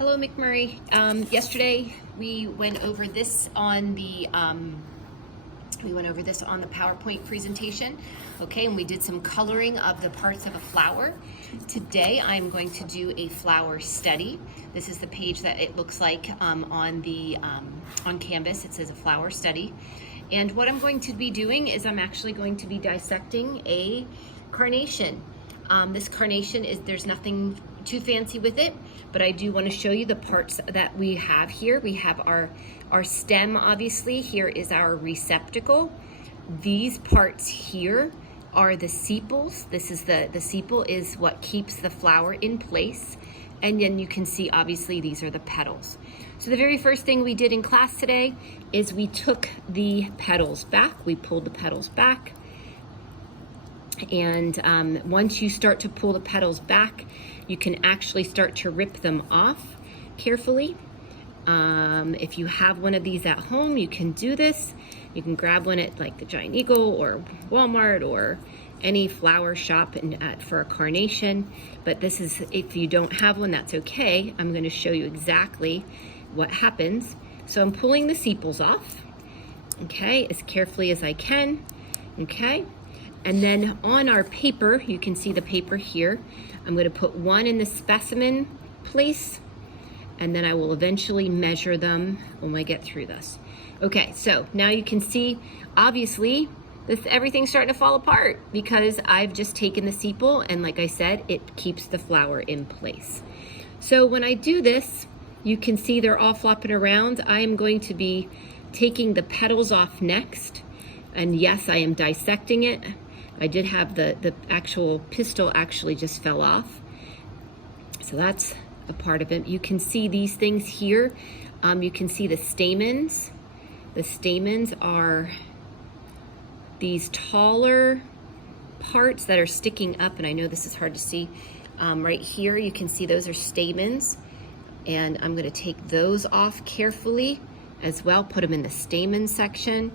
Hello, McMurray. Yesterday we went over this on the PowerPoint presentation, okay, and we did some coloring of the parts of a flower. Today I'm going to do a flower study. This is the page that it looks like on Canvas. It says a flower study. And what I'm going to be doing is I'm actually going to be dissecting a carnation. This carnation there's nothing too fancy with it, but I do want to show you the parts that we have here. We have our stem, obviously. Here is our receptacle. These parts here are the sepals. This is the sepal is what keeps the flower in place. And then you can see, obviously, these are the petals. So the very first thing we did in class today is we took the petals back. We pulled the petals back. And once you start to pull the petals back, you can actually start to rip them off carefully. If you have one of these at home, you can do this. You can grab one at like the Giant Eagle or Walmart or any flower shop for a carnation. But this is, if you don't have one, that's okay. I'm going to show you exactly what happens. So I'm pulling the sepals off, okay, as carefully as I can, okay. And then on our paper, you can see the paper here, I'm going to put one in the specimen place, and then I will eventually measure them when I get through this. Okay, so now you can see, obviously, everything's starting to fall apart because I've just taken the sepal, and like I said, it keeps the flower in place. So when I do this, you can see they're all flopping around. I am going to be taking the petals off next, and yes, I am dissecting it. I did have the actual pistil actually just fell off. So that's a part of it. You can see these things here. You can see the stamens. The stamens are these taller parts that are sticking up, and I know this is hard to see. Right here, you can see those are stamens, and I'm going to take those off carefully as well, put them in the stamen section.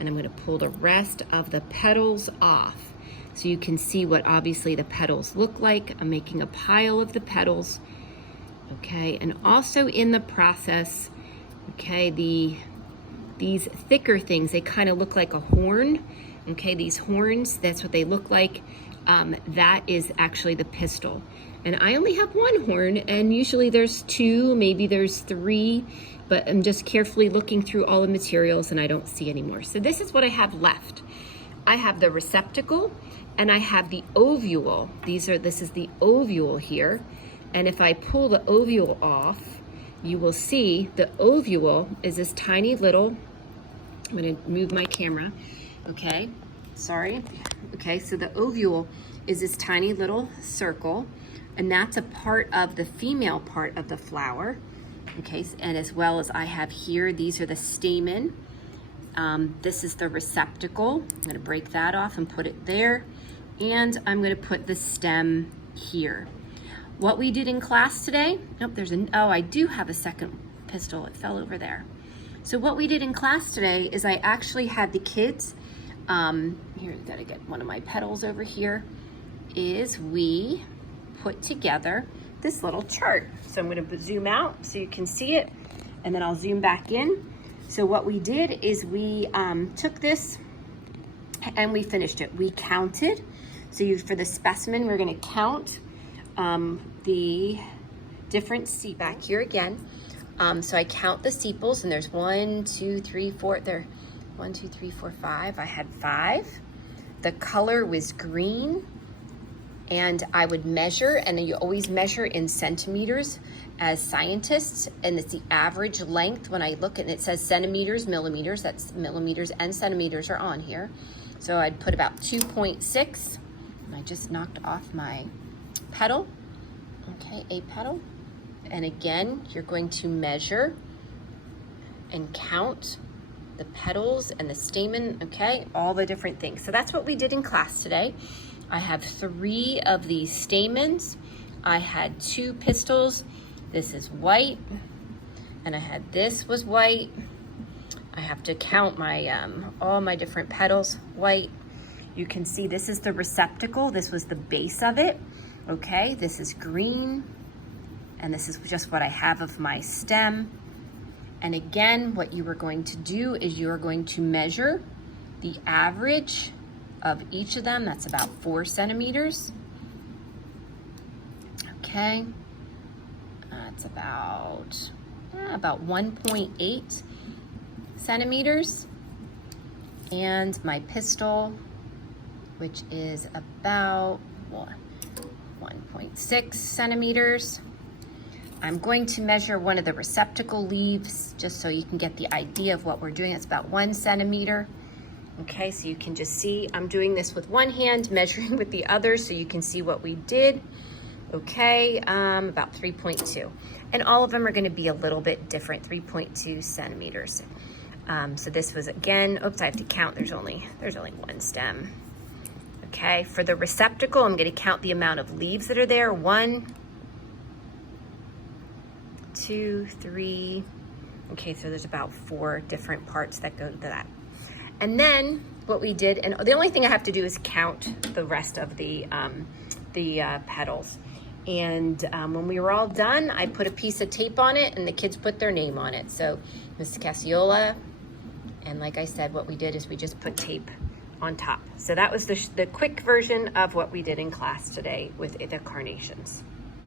And I'm going to pull the rest of the petals off so you can see what obviously the petals look like. I'm making a pile of the petals, okay, and also in the process, okay, these thicker things, they kind of look like a horn, okay, these horns, that's what they look like. That is actually the pistil, and I only have one horn, and usually there's two, maybe there's three, but I'm just carefully looking through all the materials and I don't see any more. So this is what I have left. I have the receptacle and I have the ovule. This is the ovule here. And if I pull the ovule off, you will see the ovule is this tiny little, I'm gonna move my camera, okay, sorry. Okay, so the ovule is this tiny little circle, and that's a part of the female part of the flower. Okay, and as well as I have here, these are the stamen. This is the receptacle. I'm going to break that off and put it there. And I'm going to put the stem here. What we did in class today, I do have a second pistil. It fell over there. So what we did in class today is I actually had the kids, here, got to get one of my petals over here, is we put together this little chart. So I'm going to zoom out so you can see it, and then I'll zoom back in. So what we did is we took this and we finished it. We counted. So for the specimen, we're going to count the different sepals. Back here again. So I count the sepals, and there's 1, 2, 3, 4. There, 1, 2, 3, 4, 5. I had 5. The color was green. And I would measure, and you always measure in centimeters as scientists, and it's the average length. When I look and it says centimeters, millimeters, that's millimeters and centimeters are on here. So I'd put about 2.6. I just knocked off my petal, okay, a petal. And again, you're going to measure and count the petals and the stamen, okay, all the different things. So that's what we did in class today. I have 3 of these stamens. I had 2 pistils. This is white, and I had this was white. I have to count my all my different petals, white. You can see this is the receptacle. This was the base of it. Okay, this is green, And this is just what I have of my stem. And again, what you are going to do is you are going to measure the average of each of them. That's about 4 centimeters. Okay, it's about 1.8 centimeters. And my pistil, which is about 1.6 centimeters. I'm going to measure one of the receptacle leaves just so you can get the idea of what we're doing. It's about 1 centimeter. Okay, so you can just see I'm doing this with one hand, measuring with the other so you can see what we did. Okay, about 3.2. And all of them are going to be a little bit different, 3.2 centimeters. So this was, again, oops, I have to count. There's only one stem. Okay, for the receptacle, I'm going to count the amount of leaves that are there. 1, 2, 3. Okay, so there's about 4 different parts that go to that. And then what we did, and the only thing I have to do is count the rest of the petals. And when we were all done, I put a piece of tape on it and the kids put their name on it. So Miss Cassiola, and like I said, what we did is we just put tape on top. So that was the quick version of what we did in class today with the carnations.